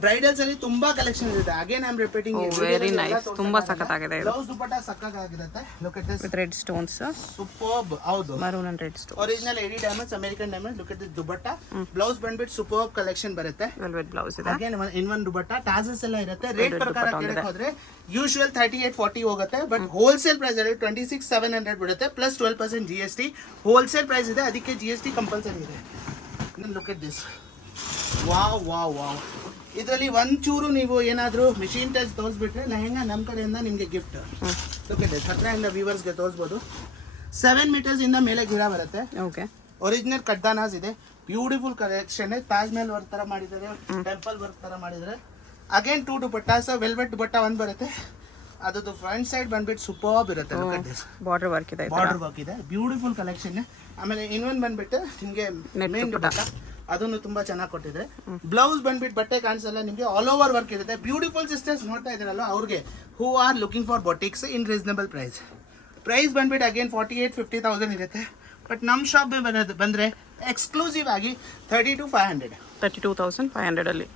ಬ್ರೈಡಲ್ಸ್ ಅಲ್ಲಿ ತುಂಬಾ ಕಲೆಕ್ಷನ್ ಇದೆ. Again I am repeating. Very nice, ತುಂಬಾ ಸಖತ್ತಾಗಿದೆ ಇದು. ಬ್ಲೌಸ್ ದುಪಟ್ಟ ಸಕ್ಕತ್ತಾಗಿರುತ್ತೆ. Look at this with red stones, superb. ಹೌದು, maroon and red stone, original AD diamonds, American diamond. Look at this dupatta. Blouse ಬಂದ್ಬಿಟ್ಟು ಸೂಪರ್ಬ್ ಕಲೆಕ್ಷನ್ ಬರುತ್ತೆ. ವೆಲ್ವೆಟ್ ಬ್ಲೌಸ್ ಇದೆ. Again in one dupatta tassels ಎಲ್ಲ ಇರುತ್ತೆ. ರೇಟ್ ಪ್ರಕಾರ ಕೇಳಕ್ ಹೋದ್ರೆ ಯೂಶುವಲ್ 38-40 ಹೋಗುತ್ತೆ, ಬಟ್ ಹೋಲ್ಸೇಲ್ ಪ್ರೈಸ್ ಅಲ್ಲಿ 26,700 ಬಿಡುತ್ತೆ, ಪ್ಲಸ್ 12% GST. ಹೋಲ್ಸೇಲ್ ಪ್ರೈಸ್ ಇದೆ, ಅದಕ್ಕೆ GST ಕಂಪಲ್ಸರಿ ಇದೆ. Look at this. Wow wow wow. ಇದರಲ್ಲಿ ಒಂಚೂರು ನೀವು ಏನಾದರೂ ಮಿಷಿನ್ ಟಚ್ ತೋರಿಸ್ಬಿಟ್ರೆ ಲೆಹಂಗಾ ನಮ್ಮ ಕಡೆಯಿಂದ ನಿಮಗೆ ಗಿಫ್ಟ್. Look at this. ಹತ್ರದಿಂದ ವ್ಯೂವರ್ಸ್ಗೆ ತೋರಿಸ್ಬೋದು. 7 ಮೀಟರ್ಸ್ ಇಂದ ಮೇಲೆ ಗಿಡ ಬರುತ್ತೆ. ಓಕೆ, ಒರಿಜಿನಲ್ ಕಡ್ದಾನಾಸ್ ಇದೆ. Beautiful collection. Taj Mahal work ತರ ಮಾಡಿದ್ದಾರೆ, ಟೆಂಪಲ್ ವರ್ಕ್ ತರ ಮಾಡಿದ್ದಾರೆ. ಅಗೇನ್ 2 ದುಪಟ್ಟಾಸ್. ವೆಲ್ವೆಟ್ ದುಪಟ್ಟ ಒಂದು ಬರುತ್ತೆ. ಅದ್ರದ್ದು ಫ್ರಂಟ್ ಸೈಡ್ ಬಂದ್ಬಿಟ್ಟು ಸೂಪರ್ಬ್ ಇರುತ್ತೆ. Look at this. Border work ಇದೆ, ಬಾರ್ಡರ್ ವರ್ಕ್ ಇದೆ, ಬ್ಯೂಟಿಫುಲ್ ಕಲೆಕ್ಷನ್. ಆಮೇಲೆ ಇನ್ನೊಂದು ಬಂದ್ಬಿಟ್ಟು ನಿಮಗೆ ಮೇನ್ ದುಪಟ್ಟ, ಅದನ್ನು ತುಂಬಾ ಚೆನ್ನಾಗಿ ಕೊಟ್ಟಿದ್ರೆ. ಬ್ಲೌಸ್ ಬಂದ್ಬಿಟ್ಟು ಬಟ್ಟೆ ಕಾಣಿಸಲ್ಲ ನಿಮಗೆ, ಆಲ್ ಓವರ್ ವರ್ಕ್ ಇರುತ್ತೆ. ಬ್ಯೂಟಿಫುಲ್ ಸಿಸ್ಟರ್ಸ್ ನೋಡ್ತಾ ಇದ್ದೀರಲ್ಲ, ಅವ್ರಿಗೆ who are looking for boutiques in reasonable price. Price ಬಂದ್ಬಿಟ್ಟು ಅಗೇನ್ 48-50,000 ಇರುತ್ತೆ, ಬಟ್ ನಮ್ಮ ಶಾಪ್ ಬಂದ್ರೆ ಎಕ್ಸ್ಕ್ಲೂಸಿವ್ ಆಗಿ 32,500 32,500 ಅಲ್ಲಿ